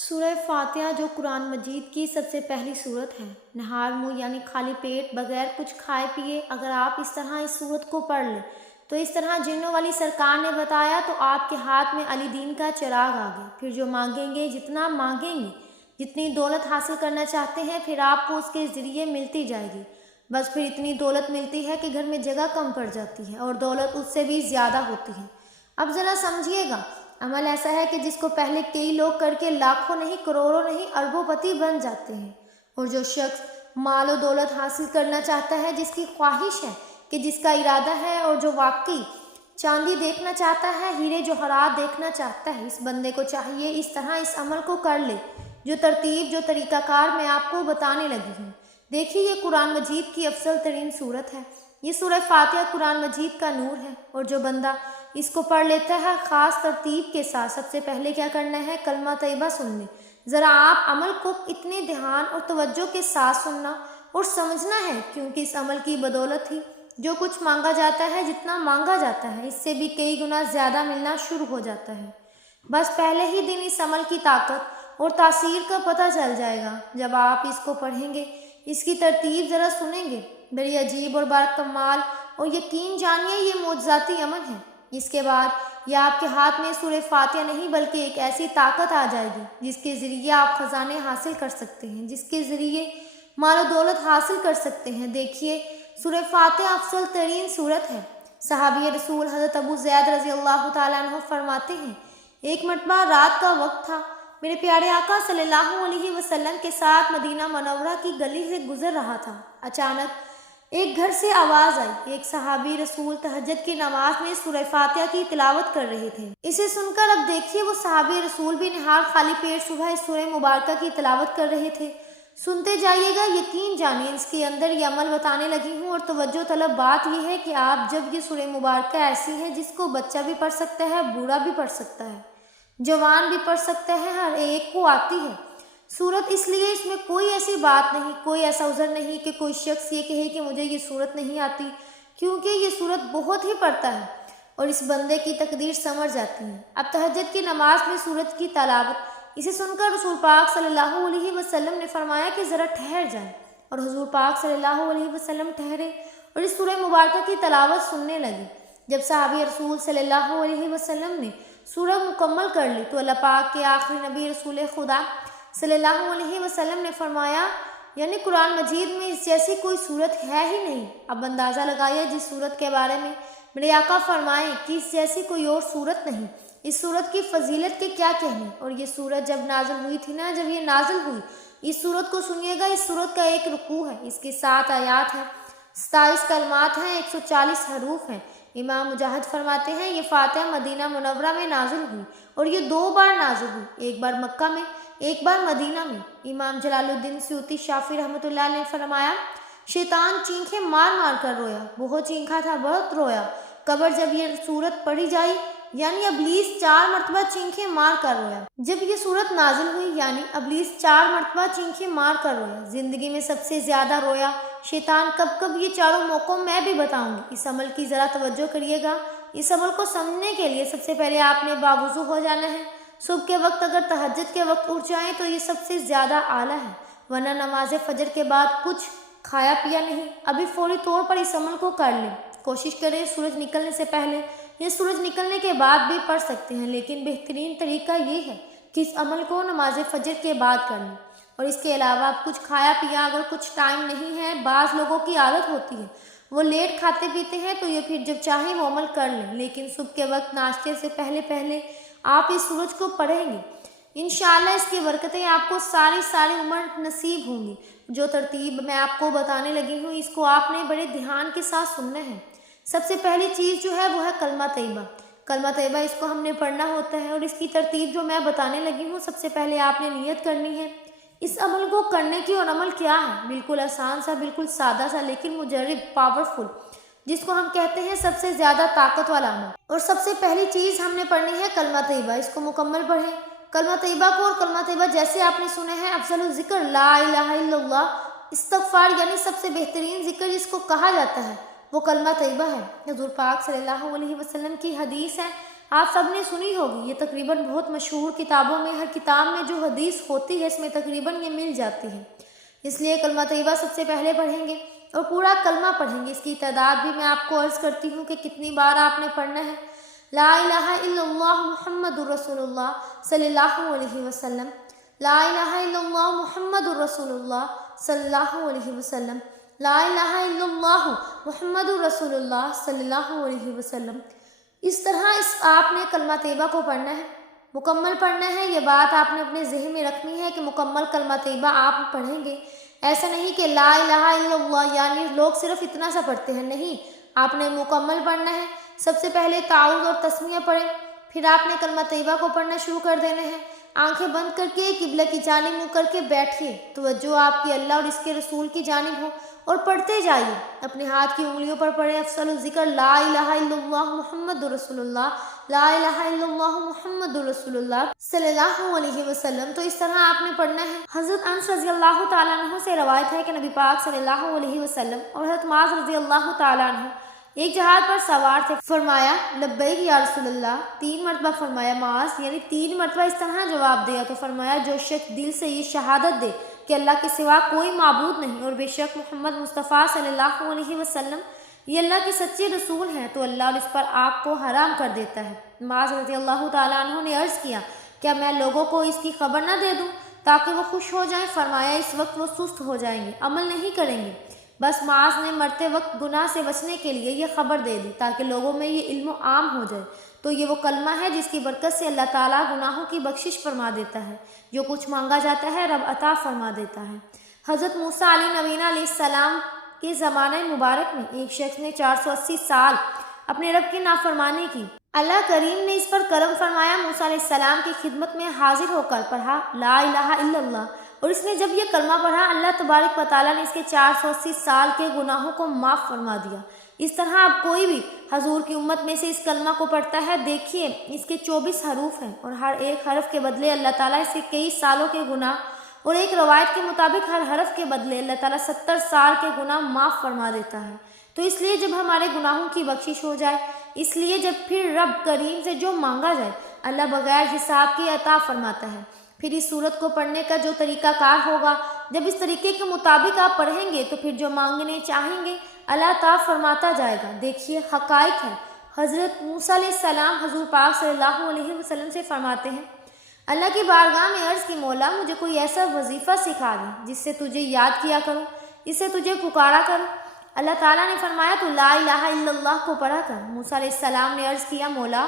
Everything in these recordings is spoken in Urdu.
سورہ فاتحہ جو قرآن مجید کی سب سے پہلی صورت ہے۔ نہار منہ یعنی خالی پیٹ بغیر کچھ کھائے پیے اگر آپ اس طرح اس صورت کو پڑھ لیں تو اس طرح جنوں والی سرکار نے بتایا تو آپ کے ہاتھ میں علی دین کا چراغ آ گیا۔ پھر جو مانگیں گے جتنا مانگیں گے جتنی دولت حاصل کرنا چاہتے ہیں پھر آپ کو اس کے ذریعے ملتی جائے گی۔ بس پھر اتنی دولت ملتی ہے کہ گھر میں جگہ کم پڑ جاتی ہے اور دولت اس سے بھی زیادہ ہوتی ہے۔ اب ذرا سمجھیے گا، عمل ایسا ہے کہ جس کو پہلے کئی لوگ کر کے لاکھوں نہیں کروڑوں نہیں اربوں پتی بن جاتے ہیں، اور جو شخص مال و دولت حاصل کرنا چاہتا ہے، جس کی خواہش ہے کہ جس کا ارادہ ہے اور جو واقعی چاندی دیکھنا چاہتا ہے، ہیرے جوہرات دیکھنا چاہتا ہے، اس بندے کو چاہیے اس طرح اس عمل کو کر لے جو ترتیب جو طریقہ کار میں آپ کو بتانے لگی ہوں۔ دیکھیے یہ قرآن مجید کی افضل ترین صورت ہے۔ یہ سورہ فاتحہ قرآن مجید کا نور ہے، اور جو بندہ اس کو پڑھ لیتا ہے خاص ترتیب کے ساتھ سب سے پہلے کیا کرنا ہے؟ کلمہ طیبہ سننے۔ ذرا آپ عمل کو اتنے دھیان اور توجہ کے ساتھ سننا اور سمجھنا ہے، کیونکہ اس عمل کی بدولت ہی جو کچھ مانگا جاتا ہے، جتنا مانگا جاتا ہے اس سے بھی کئی گنا زیادہ ملنا شروع ہو جاتا ہے۔ بس پہلے ہی دن اس عمل کی طاقت اور تاثیر کا پتہ چل جائے گا جب آپ اس کو پڑھیں گے، اس کی ترتیب ذرا سنیں گے۔ بڑی عجیب اور باکمال اور یقین جانیے یہ معجزاتی عمل ہے۔ اس کے بعد یہ آپ کے ہاتھ میں سورہ فاتحہ نہیں بلکہ ایک ایسی طاقت آ جائے گی جس کے ذریعے آپ خزانے حاصل کر سکتے ہیں، جس کے ذریعے مال و دولت حاصل کر سکتے ہیں۔ دیکھیے سورہ فاتحہ افضل ترین صورت ہے۔ صحابی رسول حضرت ابو زید رضی اللہ تعالیٰ عنہ فرماتے ہیں، ایک مرتبہ رات کا وقت تھا، میرے پیارے آقا صلی اللہ علیہ وسلم کے ساتھ مدینہ منورہ کی گلی سے گزر رہا تھا۔ اچانک ایک گھر سے آواز آئی۔ ایک صحابی رسول تہجد کی نماز میں سورہ فاتحہ کی تلاوت کر رہے تھے۔ اسے سن کر اب دیکھیے وہ صحابی رسول بھی نہار خالی پیٹ صبح اس سورہ مبارکہ کی تلاوت کر رہے تھے۔ سنتے جائیے گا، یقین جانیے اس کے اندر یہ عمل بتانے لگی ہوں، اور توجہ طلب بات یہ ہے کہ آپ جب یہ سورہ مبارکہ ایسی ہے جس کو بچہ بھی پڑھ سکتا ہے، بوڑھا بھی پڑھ سکتا ہے، جوان بھی پڑھ سکتا ہے، ہر ایک کو آتی ہے سورت، اس لیے اس میں کوئی ایسی بات نہیں، کوئی ایسا عذر نہیں کہ کوئی شخص یہ کہے کہ مجھے یہ سورت نہیں آتی، کیونکہ یہ سورت بہت ہی پڑھتا ہے اور اس بندے کی تقدیر سمجھ جاتی ہے۔ اب تہجد کی نماز میں سورت کی تلاوت، اسے سن کر رسول پاک صلی اللہ علیہ وسلم نے فرمایا کہ ذرا ٹھہر جائیں، اور حضور پاک صلی اللہ علیہ وسلم ٹھہرے اور اس سورہ مبارکہ کی تلاوت سننے لگے۔ جب صحابی رسول صلی اللہ علیہ وسلم نے سورہ مکمل کر لی تو اللہ پاک کے آخری نبی رسول خدا صلی اللہ علیہ وسلم نے فرمایا، یعنی قرآن مجید میں اس جیسی کوئی صورت ہے ہی نہیں۔ اب اندازہ لگائیے جس صورت کے بارے میں میرے آقا فرمائیں کہ اس جیسی کوئی اور صورت نہیں، اس صورت کی فضیلت کے کیا کہنے۔ اور یہ صورت جب نازل ہوئی تھی نا، جب یہ نازل ہوئی، اس صورت کو سنیے گا، اس صورت کا ایک رکوع ہے، اس کی 7 آیات ہیں، 27 کلمات ہیں، 140 حروف ہیں۔ امام مجاہد فرماتے ہیں یہ فاتحہ مدینہ منورہ میں نازل ہوئی، اور یہ 2 بار نازل ہوئی، ایک بار مکہ میں، ایک بار مدینہ میں۔ امام جلال الدین سیوطی شافعی رحمۃ اللہ علیہ نے فرمایا، شیطان چینکھیں مار مار کر رویا، بہت چینکھا تھا، بہت رویا۔ قبر جب یہ صورت پڑھی جائی یعنی ابلیس 4 مرتبہ چینکھیں مار کر رویا۔ جب یہ صورت نازل ہوئی یعنی ابلیس 4 مرتبہ چینکھیں مار کر رویا، زندگی میں سب سے زیادہ رویا شیطان کب کب، یہ چاروں موقعوں میں بھی بتاؤں گی۔ اس عمل کی ذرا توجہ کریے گا۔ اس عمل کو سمجھنے کے لیے سب سے پہلے آپ نے باوضو ہو جانا ہے۔ صبح کے وقت اگر تہجد کے وقت اٹھ جائیں تو یہ سب سے زیادہ اعلیٰ ہے، ورنہ نماز فجر کے بعد کچھ کھایا پیا نہیں، ابھی فوری طور پر اس عمل کو کر لیں۔ کوشش کریں سورج نکلنے سے پہلے یا سورج نکلنے کے بعد بھی پڑھ سکتے ہیں، لیکن بہترین طریقہ یہ ہے کہ اس عمل کو نماز فجر کے بعد کر لیں۔ اور اس کے علاوہ آپ کچھ کھایا پیا اگر کچھ ٹائم نہیں ہے، بعض لوگوں کی عادت ہوتی ہے وہ لیٹ کھاتے پیتے ہیں، تو یہ پھر جب چاہیں وہ عمل کر لیں، لیکن صبح کے وقت ناشتے سے پہلے آپ اس سورج کو پڑھیں گے، انشاءاللہ اس کی برکتیں آپ کو ساری عمر نصیب ہوں گی۔ جو ترتیب میں آپ کو بتانے لگی ہوں اس کو آپ نے بڑے دھیان کے ساتھ سننا ہے۔ سب سے پہلی چیز جو ہے وہ ہے کلمہ طیبہ۔ کلمہ طیبہ اس کو ہم نے پڑھنا ہوتا ہے، اور اس کی ترتیب جو میں بتانے لگی ہوں، سب سے پہلے آپ نے نیت کرنی ہے اس عمل کو کرنے کی۔ اور عمل کیا ہے؟ بالکل آسان سا، بالکل سادہ سا، لیکن مجرب، پاورفل، جس کو ہم کہتے ہیں سب سے زیادہ طاقت والا عمل۔ اور سب سے پہلی چیز ہم نے پڑھنی ہے کلمہ طیبہ، اس کو مکمل پڑھیں کلمہ طیبہ کو۔ اور کلمہ طیبہ جیسے آپ نے سنا ہے افضل الذکر لا الہ الا اللہ، استغفار یعنی سب سے بہترین ذکر جس کو کہا جاتا ہے وہ کلمہ طیبہ ہے۔ حضور پاک صلی اللہ علیہ وسلم کی حدیث ہے، آپ سب نے سنی ہوگی، یہ تقریباً بہت مشہور کتابوں میں، ہر کتاب میں جو حدیث ہوتی ہے اس میں تقریباً یہ مل جاتی ہے۔ اس لیے کلمہ طیبہ سب سے پہلے پڑھیں گے اور پورا کلمہ پڑھیں گے۔ اس کی تعداد بھی میں آپ کو عرض کرتی ہوں کہ کتنی بار آپ نے پڑھنا ہے۔ لا الہ الا اللہ محمد رسول اللہ صلی اللہ علیہ وسلم، لا الہ الا اللہ محمد رسول اللہ صلی اللہ علیہ وسلم، لا الہ الا اللہ محمد رسول اللہ صلی اللہ علیہ وسلم۔ اس طرح آپ نے کلمہ طیبہ کو پڑھنا ہے، مکمل پڑھنا ہے۔ یہ بات آپ نے اپنے ذہن میں رکھنی ہے کہ مکمل کلمہ طیبہ آپ پڑھیں گے۔ ایسا نہیں کہ لا الہ الا اللہ یعنی لوگ صرف اتنا سا پڑھتے ہیں، نہیں، آپ نے مکمل پڑھنا ہے۔ سب سے پہلے تعوذ اور تسمیہ پڑھیں، پھر آپ نے کلمہ طیبہ کو پڑھنا شروع کر دینا ہے۔ آنکھیں بند کر کے قبلہ کی جانب منہ کر کے بیٹھیے، توجہ آپ کی اللہ اور اس کے رسول کی جانب ہو اور پڑھتے جائیے۔ اپنے ہاتھ کی انگلیوں پر پڑھیں افضل الذکر لا الہ الا اللہ محمد رسول اللہ، لا الہ الا اللہ محمد رسول اللہ صلی اللہ علیہ وسلم۔ تو اس طرح آپ نے پڑھنا ہے۔ حضرت انس رضی اللہ تعالیٰ عنہ سے روایت ہے کہ نبی پاک صلی اللہ علیہ وسلم اور حضرت معاذ رضی اللہ تعالیٰ عنہ ایک جہاز پر سوار تھے۔ فرمایا لبیک یا رسول اللہ، 3 مرتبہ فرمایا معاذ، یعنی 3 مرتبہ اس طرح جواب دیا تو فرمایا جو شخص دل سے یہ شہادت دے کہ اللہ کے سوا کوئی معبود نہیں اور بے شک محمد مصطفیٰ صلی اللہ علیہ وسلم یہ اللہ کے سچے رسول ہیں، تو اللہ اور اس پر آگ کو حرام کر دیتا ہے۔ معاذ رضی اللہ تعالیٰ عنہ نے عرض کیا کیا میں لوگوں کو اس کی خبر نہ دے دوں تاکہ وہ خوش ہو جائیں؟ فرمایا اس وقت وہ سست ہو جائیں گے، عمل نہیں کریں گے۔ بس معاذ نے مرتے وقت گناہ سے بچنے کے لیے یہ خبر دے دی تاکہ لوگوں میں یہ علم عام ہو جائے۔ تو یہ وہ کلمہ ہے جس کی برکت سے اللہ تعالیٰ گناہوں کی بخشش فرما دیتا ہے، جو کچھ مانگا جاتا ہے رب عطا فرما دیتا ہے۔ حضرت موسیٰ علیہ نبینا علیہ السلام کے زمانہ مبارک میں ایک شخص نے 480 سال اپنے رب کی نافرمانی کی۔ اللہ کریم نے اس پر کرم فرمایا، موسیٰ علیہ السلام کی خدمت میں حاضر ہو کر پڑھا لا الہ الا اللہ، اور اس نے جب یہ کلمہ پڑھا اللہ تبارک و تعالیٰ نے اس کے 480 سال کے گناہوں کو معاف فرما دیا۔ اس طرح اب کوئی بھی حضور کی امت میں سے اس کلمہ کو پڑھتا ہے، دیکھیے اس کے 24 حروف ہیں اور ہر ایک حرف کے بدلے اللہ تعالیٰ اس کے کئی سالوں کے گناہ، اور ایک روایت کے مطابق ہر حرف کے بدلے اللہ تعالیٰ 70 سال کے گناہ معاف فرما دیتا ہے۔ تو اس لیے جب ہمارے گناہوں کی بخشش ہو جائے، اس لیے جب پھر رب کریم سے جو مانگا جائے اللہ بغیر حساب کے عطا فرماتا ہے۔ پھر اس صورت کو پڑھنے کا جو طریقہ کار ہوگا، جب اس طریقے کے مطابق آپ پڑھیں گے تو پھر جو مانگنے چاہیں گے اللہ عطا فرماتا جائے گا۔ دیکھیے حقائق ہے، حضرت موسیٰ علیہ السلام حضور پاک صلی اللہ علیہ وسلم سے فرماتے ہیں اللہ کی بارگاہ میں عرض کی مولا مجھے کوئی ایسا وظیفہ سکھا دے جس سے تجھے یاد کیا کروں، اس سے تجھے پکارا کروں۔ اللہ تعالیٰ نے فرمایا تو لا الہ الا اللہ کو پڑھا کر۔ موسیٰ علیہ السلام نے عرض کیا مولا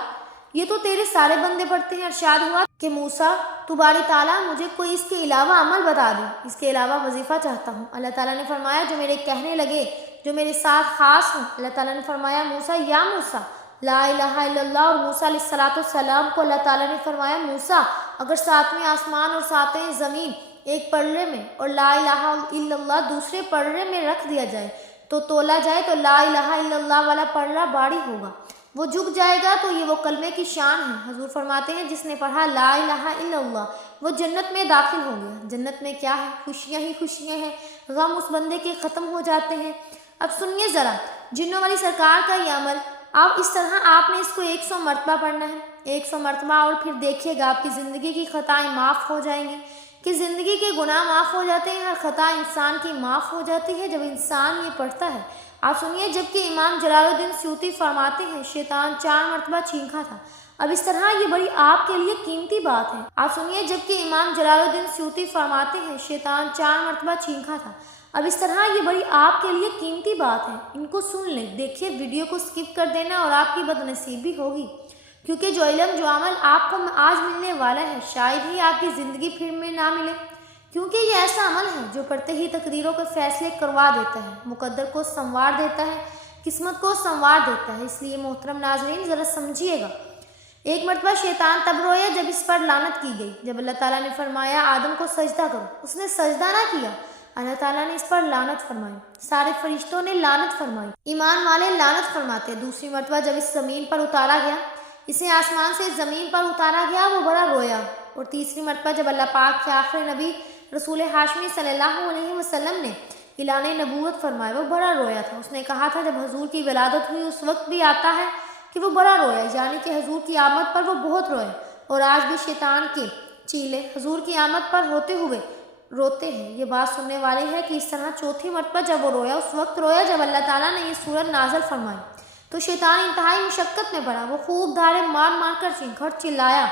یہ تو تیرے سارے بندے پڑھتے ہیں۔ ارشاد ہوا کہ موسیٰ تو باری تعالیٰ مجھے کوئی اس کے علاوہ عمل بتا دے، اس کے علاوہ وظیفہ چاہتا ہوں۔ اللہ تعالیٰ نے فرمایا جو میرے کہنے لگے، جو میرے ساتھ خاص ہوں۔ اللہ تعالیٰ نے فرمایا موسیٰ یا موسیٰ لا الہ الا اللہ، اور موسیٰ علیہ السلام کو اللہ تعالیٰ نے فرمایا موسیٰ اگر 7ویں آسمان اور 7ویں زمین ایک پلڑے میں اور لا الہ الا اللہ دوسرے پلڑے میں رکھ دیا جائے تو تولا جائے تو لا الہ الا اللہ والا پلڑا بھاری ہوگا، وہ جھک جائے گا۔ تو یہ وہ کلمے کی شان ہے۔ حضور فرماتے ہیں جس نے پڑھا لا الہ الا اللہ وہ جنت میں داخل ہو گیا۔ جنت میں کیا ہے؟ خوشیاں ہی خوشیاں ہیں، غم اس بندے کے ختم ہو جاتے ہیں۔ اب سنیے ذرا جنوں والی سرکار کا یہ عمل، آپ اس طرح آپ نے اس کو 100 مرتبہ پڑھنا ہے، 100 مرتبہ، اور پھر دیکھیے گا آپ کی زندگی کی خطائیں معاف ہو جائیں گی، کہ زندگی کے گناہ معاف ہو جاتے ہیں، ہر خطا انسان کی معاف ہو جاتی ہے جب انسان یہ پڑھتا ہے۔ آپ سنیے جبکہ امام جلال الدین سیوطی فرماتے ہیں شیطان 4 مرتبہ چیخا تھا۔ اب اس طرح یہ بڑی آپ کے لیے قیمتی بات ہے۔ آپ سنیے جبکہ امام جلال الدین سیوطی فرماتے ہیں شیطان 4 مرتبہ چیخا تھا۔ اب اس طرح یہ بڑی آپ کے لیے قیمتی بات ہے، ان کو سن لیں۔ دیکھیے ویڈیو کو سکپ کر دینا اور آپ کی بدنصیبی ہوگی، کیونکہ جو علم جو عمل آپ کو آج ملنے والا ہے شاید ہی آپ کی زندگی پھر میں نہ ملے، کیونکہ یہ ایسا عمل ہے جو پڑھتے ہی تقدیروں کے فیصلے کروا دیتا ہے، مقدر کو سنوار دیتا ہے، قسمت کو سنوار دیتا ہے۔ اس لیے محترم ناظرین ذرا سمجھیے گا۔ ایک مرتبہ شیطان تب رویا جب اس پر لعنت کی گئی، جب اللہ تعالیٰ نے فرمایا آدم کو سجدہ کرو، اس نے سجدہ نہ کیا، اللہ تعالیٰ نے اس پر لعنت فرمائی، سارے فرشتوں نے لعنت فرمائی، ایمان والے لعنت فرماتے۔ دوسری مرتبہ جب اس زمین پر اتارا گیا، اسے آسمان سے زمین پر اتارا گیا، وہ بڑا رویا۔ اور تیسری مرتبہ جب اللہ پاک کے آخری نبی رسول ہاشمی صلی اللہ علیہ وسلم نے اعلان نبوت فرمایا، وہ بڑا رویا تھا۔ اس نے کہا تھا جب حضور کی ولادت ہوئی اس وقت بھی آتا ہے کہ وہ بڑا رویا، یعنی کہ حضور کی آمد پر وہ بہت رویا۔ اور آج بھی شیطان کے چیلے حضور کی آمد پر ہوتے ہوئے روتے ہیں۔ یہ بات سننے والی ہے کہ اس طرح چوتھی مرتبہ جب وہ رویا، اس وقت رویا جب اللہ تعالیٰ نے یہ سورت نازل فرمائی تو شیطان انتہائی مشقت میں پڑا، وہ خوب دھارے مار مار کر چلایا،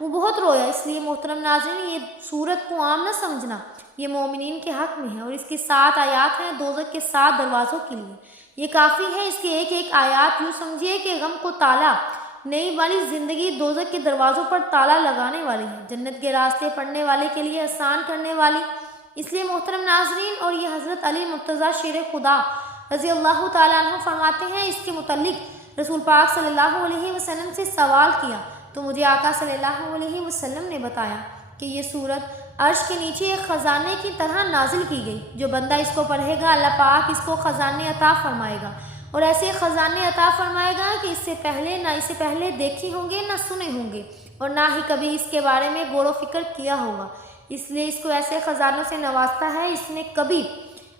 وہ بہت رویا۔ اس لیے محترم ناظرین، یہ سورت کو عام نہ سمجھنا، یہ مومنین کے حق میں ہے، اور اس کی 7 آیات ہیں دوزخ کے 7 دروازوں کے لیے۔ یہ کافی ہے، اس کی ایک ایک آیات یوں سمجھیے کہ غم کو تالا نئی والی زندگی دوزخ کے دروازوں پر تالا لگانے والی ہے، جنت کے راستے پڑھنے والے کے لیے آسان کرنے والی۔ اس لیے محترم ناظرین، اور یہ حضرت علی مرتضیٰ شیر خدا رضی اللہ تعالیٰ عنہ فرماتے ہیں، اس کے متعلق رسول پاک صلی اللہ علیہ وسلم سے سوال کیا تو مجھے آقا صلی اللہ علیہ وسلم نے بتایا کہ یہ سورت عرش کے نیچے ایک خزانے کی طرح نازل کی گئی، جو بندہ اس کو پڑھے گا اللہ پاک اس کو خزانے عطا فرمائے گا، اور ایسے خزانے عطا فرمائے گا کہ اس سے پہلے دیکھے ہوں گے، نہ سنے ہوں گے، اور نہ ہی کبھی اس کے بارے میں غور و فکر کیا ہوگا۔ اس لیے اس کو ایسے خزانوں سے نوازتا ہے، اس نے کبھی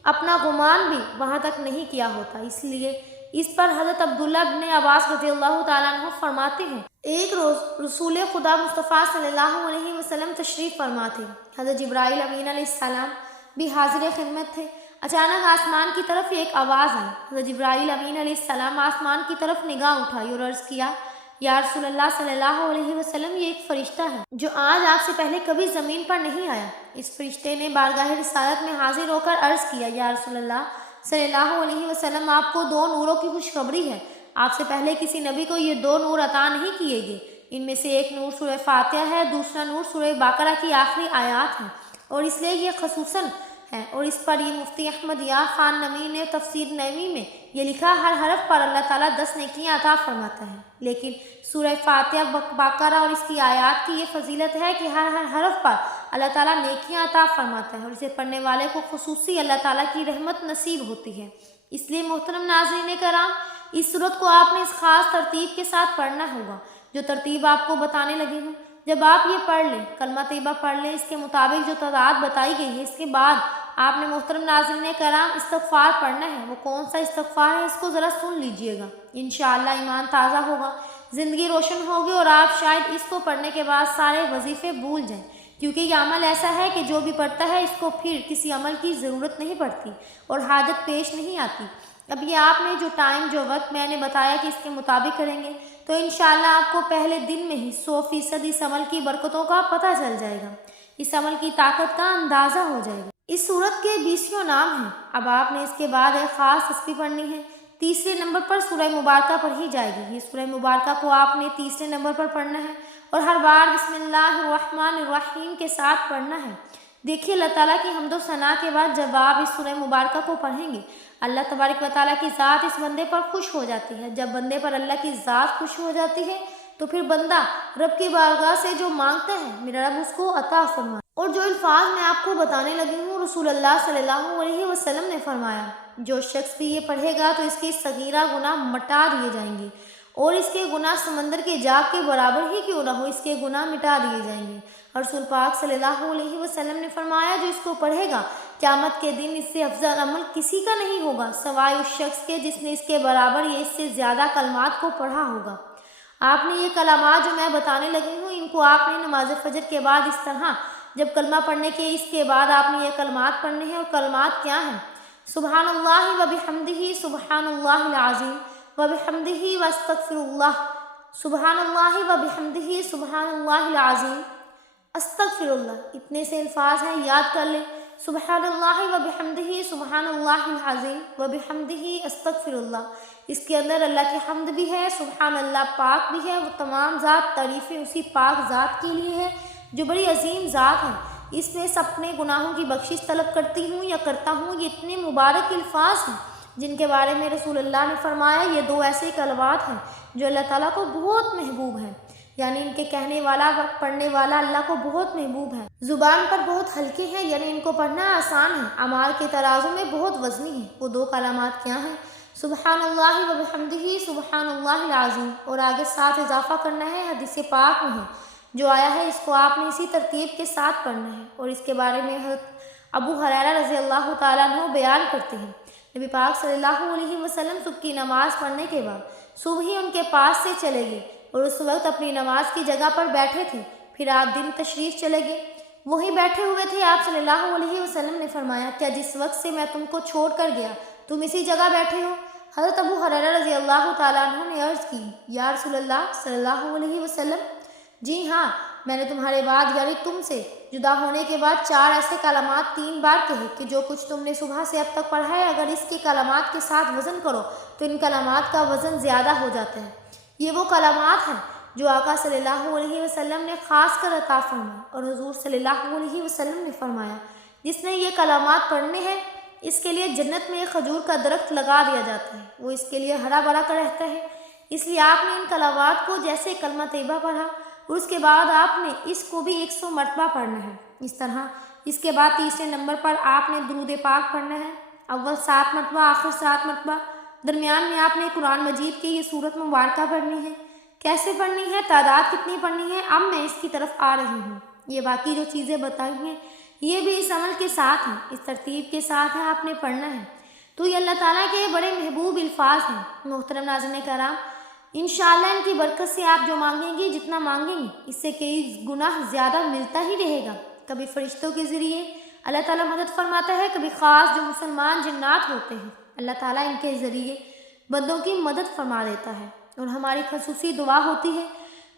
اپنا گمان بھی وہاں تک نہیں کیا ہوتا۔ اس لیے اس پر حضرت عبداللہ بن عباس رضی اللہ تعالیٰ عنہ فرماتے ہیں، ایک روز رسول خدا مصطفیٰ صلی اللہ علیہ وسلم تشریف فرما تھے، حضرت جبرائیل امین علیہ السلام بھی حاضر خدمت تھے۔ اچانک آسمان کی طرف ایک آواز آئی، حضرت جبرائیل امین علیہ السلام آسمان کی طرف نگاہ اٹھائی اور عرض کیا، یا رسول اللہ صلی اللہ علیہ وسلم، یہ ایک فرشتہ ہے جو آج آپ سے پہلے کبھی زمین پر نہیں آیا۔ اس فرشتے نے بارگاہ رسالت میں حاضر ہو کر عرض کیا، یا رسول اللہ صلی اللہ علیہ وسلم، آپ کو 2 نوروں کی خوشخبری ہے، آپ سے پہلے کسی نبی کو یہ 2 نور عطا نہیں کیے گئے۔ ان میں سے ایک نور سورہ فاتحہ ہے، دوسرا نور سورہ بقرہ کی آخری آیات ہیں، اور اس لیے یہ خصوصاً ہے، اور اس پر یہ مفتی احمد یار خان نوی نے تفسیر نوی میں یہ لکھا، ہر حرف پر اللہ تعالیٰ 10 نیکیاں عطا فرماتا ہے۔ لیکن سورہ فاتحہ بقرہ اور اس کی آیات کی یہ فضیلت ہے کہ ہر حرف پر اللہ تعالیٰ نیکیاں عطا فرماتا ہے، اور اسے پڑھنے والے کو خصوصی اللہ تعالیٰ کی رحمت نصیب ہوتی ہے۔ اس لیے محترم ناظرین کرام، اس سورت کو آپ نے اس خاص ترتیب کے ساتھ پڑھنا ہوگا جو ترتیب آپ کو بتانے لگی ہوں۔ جب آپ یہ پڑھ لیں، کلمہ طیبہ پڑھ لیں، اس کے مطابق جو تعداد بتائی گئی ہے، اس کے بعد آپ نے محترم ناظرین کرام استغفار پڑھنا ہے۔ وہ کون سا استغفار ہے، اس کو ذرا سن لیجئے گا، انشاءاللہ ایمان تازہ ہوگا، زندگی روشن ہوگی، اور آپ شاید اس کو پڑھنے کے بعد سارے وظیفے بھول جائیں، کیونکہ یہ عمل ایسا ہے کہ جو بھی پڑھتا ہے اس کو پھر کسی عمل کی ضرورت نہیں پڑتی اور حاجت پیش نہیں آتی۔ اب یہ آپ نے جو ٹائم جو وقت میں نے بتایا کہ اس کے مطابق کریں گے تو انشاءاللہ آپ کو پہلے دن میں ہی 100% اس عمل کی برکتوں کا پتہ چل جائے گا، اس عمل کی طاقت کا اندازہ ہو جائے گا۔ اس سورت کے 20 نام ہیں۔ اب آپ نے اس کے بعد ایک خاص تسبیح پڑھنی ہے۔ تیسرے نمبر پر سورہ مبارکہ پڑھی جائے گی۔ یہ سورہ مبارکہ کو آپ نے تیسرے نمبر پر پڑھنا ہے اور ہر بار بسم اللہ الرحمن الرحیم کے ساتھ پڑھنا ہے۔ دیکھیے اللہ تعالیٰ کی حمد و ثنا کے بعد جب آپ اس سورہ مبارکہ کو پڑھیں گے، اللہ تبارک و تعالیٰ کی ذات اس بندے پر خوش ہو جاتی ہے۔ جب بندے پر اللہ کی ذات خوش ہو جاتی ہے تو پھر بندہ رب کی بارگاہ سے جو مانگتا ہے میرا رب اس کو عطا فرمائے۔ اور جو الفاظ میں آپ کو بتانے لگی ہوں، رسول اللہ صلی اللہ علیہ وسلم نے فرمایا، جو شخص بھی یہ پڑھے گا تو اس کے صغیرہ گناہ مٹا دیے جائیں گے، اور اس کے گناہ سمندر کے جاگ کے برابر ہی کیوں نہ ہو، اس کے گناہ مٹا دیے جائیں گے۔ اور رسول پاک صلی اللہ علیہ وسلم نے فرمایا، جو اس کو پڑھے گا قیامت کے دن اس سے افضل عمل کسی کا نہیں ہوگا سوائے اس شخص کے جس نے اس کے برابر یا اس سے زیادہ کلمات کو پڑھا ہوگا۔ آپ نے یہ کلمات جو میں بتانے لگی ہوں، ان کو آپ نے نماز فجر کے بعد اس طرح جب کلمہ پڑھنے کے اس کے بعد آپ نے یہ کلمات پڑھنے ہیں، اور کلمات کیا ہیں؟ سبحان اللہ و بحمدہ سبحان اللہ العظیم و بحمدہ واستغفر اللہ، سبحان اللہ و بحمدہ سبحان اللہ العظیم، استغفر اللہ۔ اتنے سے الفاظ ہیں، یاد کر لیں، سبحان اللہ و بحمدہ سبحان اللہ العظیم و بحمدہ استغفر اللہ۔ اس کے اندر اللہ کی حمد بھی ہے، سبحان اللہ پاک بھی ہے، وہ تمام ذات تعریفیں اسی پاک ذات کے لیے ہے جو بڑی عظیم ذات ہے۔ اس میں اپنے گناہوں کی بخشش طلب کرتی ہوں یا کرتا ہوں، یہ اتنے مبارک الفاظ ہیں جن کے بارے میں رسول اللہ نے فرمایا یہ 2 ایسے کلمات ہیں جو اللہ تعالیٰ کو بہت محبوب ہیں، یعنی ان کے کہنے والا پڑھنے والا اللہ کو بہت محبوب ہے، زبان پر بہت ہلکے ہیں، یعنی ان کو پڑھنا آسان ہے، اعمال کے ترازو میں بہت وزنی ہیں۔ وہ 2 کلمات کیا ہیں؟ سبحان اللہ و بحمدہ سبحان اللہ العظیم، اور آگے ساتھ اضافہ کرنا ہے، حدیث پاک میں ہے جو آیا ہے، اس کو آپ نے اسی ترتیب کے ساتھ پڑھنا ہے۔ اور اس کے بارے میں حضرت ابو ہریرہ رضی اللہ تعالیٰ عنہ بیان کرتے ہیں، نبی پاک صلی اللہ علیہ وسلم صبح کی نماز پڑھنے کے بعد صبح ہی ان کے پاس سے چلے گئے اور اس وقت اپنی نماز کی جگہ پر بیٹھے تھے۔ پھر آپ دن تشریف چلے گئے، وہیں بیٹھے ہوئے تھے۔ آپ صلی اللہ علیہ وسلم نے فرمایا، کیا جس وقت سے میں تم کو چھوڑ کر گیا تم اسی جگہ بیٹھے ہو؟ حضرت ابو ہریرہ رضی اللہ تعالیٰ عنہ نے عرض کی، یا رسول اللہ صلی اللہ علیہ وسلم، جی ہاں، میں نے تمہارے بعد یعنی تم سے جدا ہونے کے بعد 4 ایسے کلمات 3 بار کہے کہ جو کچھ تم نے صبح سے اب تک پڑھا ہے، اگر اس کے کلمات کے ساتھ وزن کرو تو ان کلمات کا وزن زیادہ ہو جاتا ہے۔ یہ وہ کلمات ہیں جو آقا صلی اللہ علیہ وسلم نے خاص کر عطا فرمائے، اور حضور صلی اللہ علیہ وسلم نے فرمایا، جس نے یہ کلمات پڑھنے ہیں اس کے لیے جنت میں ایک کھجور کا درخت لگا دیا جاتا ہے، وہ اس کے لیے ہرا بھرا کر رہتا ہے۔ اس لیے آپ نے ان کلمات کو جیسے کلمہ طیبہ پڑھا اور اس کے بعد آپ نے اس کو بھی 100 مرتبہ پڑھنا ہے۔ اس طرح اس کے بعد تیسرے نمبر پر آپ نے درود پاک پڑھنا ہے، اول 7 مرتبہ، آخر 7 مرتبہ۔ درمیان میں آپ نے قرآن مجید کی یہ سورت مبارکہ پڑھنی ہے۔ کیسے پڑھنی ہے، تعداد کتنی پڑھنی ہے، اب میں اس کی طرف آ رہی ہوں۔ یہ باقی جو چیزیں بتائی ہیں یہ بھی اس عمل کے ساتھ ہیں، اس ترتیب کے ساتھ ہے، آپ نے پڑھنا ہے۔ تو یہ اللہ تعالیٰ کے بڑے محبوب الفاظ ہیں۔ محترم ناظرین کرام، انشاءاللہ ان کی برکت سے آپ جو مانگیں گے، جتنا مانگیں گے، اس سے کئی گنا زیادہ ملتا ہی رہے گا۔ کبھی فرشتوں کے ذریعے اللہ تعالیٰ مدد فرماتا ہے، کبھی خاص جو مسلمان جنات ہوتے ہیں اللہ تعالیٰ ان کے ذریعے بندوں کی مدد فرما دیتا ہے، اور ہماری خصوصی دعا ہوتی ہے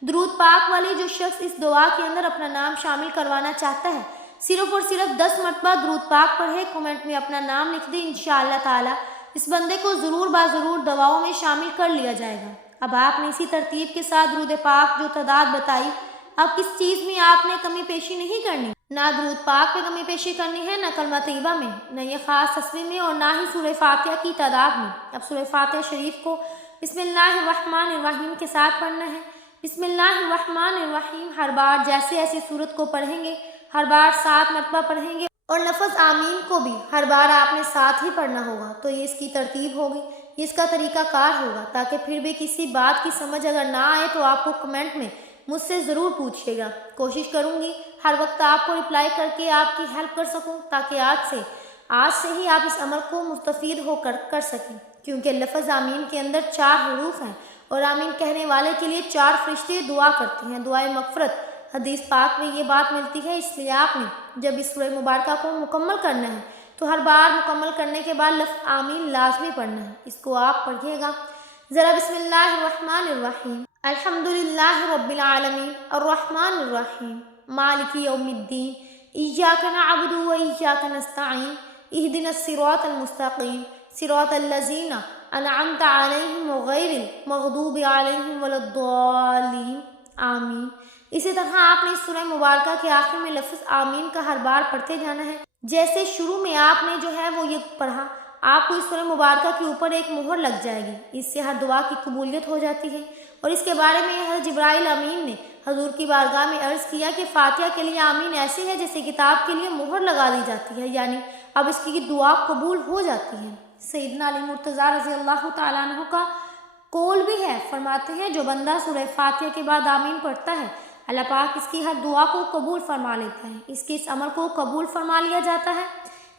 درود پاک والی۔ جو شخص اس دعا کے اندر اپنا نام شامل کروانا چاہتا ہے، صرف اور صرف 10 مرتبہ درود پاک پڑھے، کمنٹ میں اپنا نام لکھ دے، انشاءاللہ تعالیٰ اس بندے کو ضرور ضرور دعاؤں میں شامل کر لیا جائے گا۔ اب آپ نے اسی ترتیب کے ساتھ درود پاک جو تعداد بتائی، اب کس چیز میں آپ نے کمی پیشی نہیں کرنی، نہ درود پاک پہ کمی پیشی کرنی ہے، نہ کلمہ طیبہ میں، نہ یہ خاص تصویر میں، اور نہ ہی سورہ فاتحہ کی تعداد میں۔ اب سورہ فاتحہ شریف کو بسم اللہ الرحمن الرحیم کے ساتھ پڑھنا ہے۔ بسم اللہ الرحمن الرحیم ہر بار جیسے ایسی سورت کو پڑھیں گے، ہر بار 7 مرتبہ پڑھیں گے، اور لفظ آمین کو بھی ہر بار آپ نے ساتھ ہی پڑھنا ہوگا۔ تو یہ اس کی ترتیب ہوگی، یہ اس کا طریقہ کار ہوگا، تاکہ پھر بھی کسی بات کی سمجھ اگر نہ آئے تو آپ کو کمنٹ میں مجھ سے ضرور پوچھیے گا۔ کوشش کروں گی ہر وقت آپ کو رپلائی کر کے آپ کی ہیلپ کر سکوں، تاکہ آج سے ہی آپ اس عمل کو مستفید ہو کر سکیں، کیونکہ لفظ آمین کے اندر 4 حروف ہیں، اور آمین کہنے والے کے لیے 4 فرشتے دعا کرتے ہیں، دعائے مغفرت۔ حدیث پاک میں یہ بات ملتی ہے، اس لیے آپ نے جب اس سورہ مبارکہ کو مکمل کرنا ہے تو ہر بار مکمل کرنے کے بعد لفظ آمین لازمی پڑھنا ہے۔ اس کو آپ پڑھیے گا ذرا۔ بسم اللہ الرحمن الرحیم، الحمدللہ رب العالمین، الرحمن الرحیم، مالک یوم الدین، ایاک نعبد و ایاک نستعین، اہدنا الصراط المستقیم، صراط الذین انعمت علیہم غیر المغضوب علیہم ولا الضالین، آمین۔ اسی طرح آپ نے اس سورہ مبارکہ کے آخر میں لفظ آمین کا ہر بار پڑھتے جانا ہے۔ جیسے شروع میں آپ نے جو ہے وہ یہ پڑھا، آپ کو اس سورہ مبارکہ کے اوپر ایک مہر لگ جائے گی، اس سے ہر دعا کی قبولیت ہو جاتی ہے۔ اور اس کے بارے میں حضرت جبرائیل امین نے حضور کی بارگاہ میں عرض کیا کہ فاتحہ کے لیے آمین ایسی ہے جیسے کتاب کے لیے مہر لگا دی جاتی ہے، یعنی اب اس کی دعا قبول ہو جاتی ہے۔ سیدنا علی مرتضیٰ رضی اللہ تعالیٰ عنہ کا قول بھی ہے، فرماتے ہیں جو بندہ سورہ فاتحہ کے بعد آمین پڑھتا ہے، اللہ پاک اس کی ہر دعا کو قبول فرما لیتا ہے، اس کے اس عمل کو قبول فرما لیا جاتا ہے،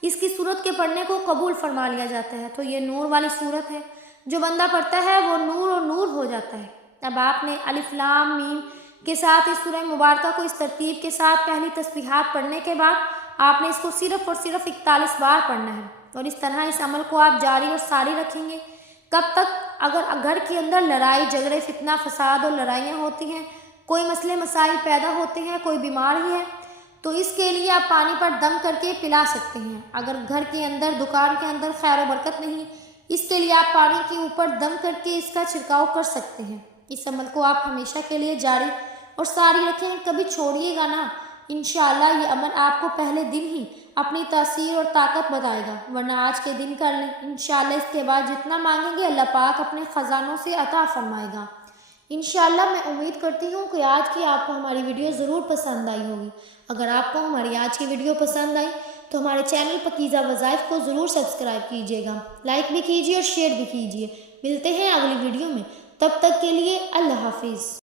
اس کی صورت کے پڑھنے کو قبول فرما لیا جاتا ہے۔ تو یہ نور والی صورت ہے، جو بندہ پڑھتا ہے وہ نور اور نور ہو جاتا ہے۔ اب آپ نے الف لام میم کے ساتھ اس سورہ مبارکہ کو اس ترتیب کے ساتھ پہلی تسبیحات پڑھنے کے بعد آپ نے اس کو صرف اور صرف 41 بار پڑھنا ہے، اور اس طرح اس عمل کو آپ جاری اور ساری رکھیں گے۔ کب تک؟ اگر گھر کے اندر لڑائی جھگڑے فتنہ فساد اور لڑائیاں ہوتی ہیں، کوئی مسئلے مسائل پیدا ہوتے ہیں، کوئی بیماری ہے، تو اس کے لیے آپ پانی پر دم کر کے پلا سکتے ہیں۔ اگر گھر کے اندر دکان کے اندر خیر و برکت نہیں، اس کے لیے آپ پانی کے اوپر دم کر کے اس کا چھڑکاؤ کر سکتے ہیں۔ اس عمل کو آپ ہمیشہ کے لیے جاری اور ساری رکھیں، کبھی چھوڑیے گا نہ۔ انشاءاللہ یہ عمل آپ کو پہلے دن ہی اپنی تاثیر اور طاقت بتائے گا، ورنہ آج کے دن کر لیں، انشاءاللہ اس کے بعد جتنا مانگیں گے اللہ پاک اپنے خزانوں سے عطا فرمائے گا۔ انشاءاللہ میں امید کرتی ہوں کہ آج کی آپ کو ہماری ویڈیو ضرور پسند آئی ہوگی۔ اگر آپ کو ہماری آج کی ویڈیو پسند آئی تو ہمارے چینل پاکیزہ وظائف کو ضرور سبسکرائب کیجیے گا، لائک بھی کیجیے اور شیئر بھی کیجیے۔ ملتے ہیں اگلی ویڈیو میں، تب تک کے لیے اللہ حافظ۔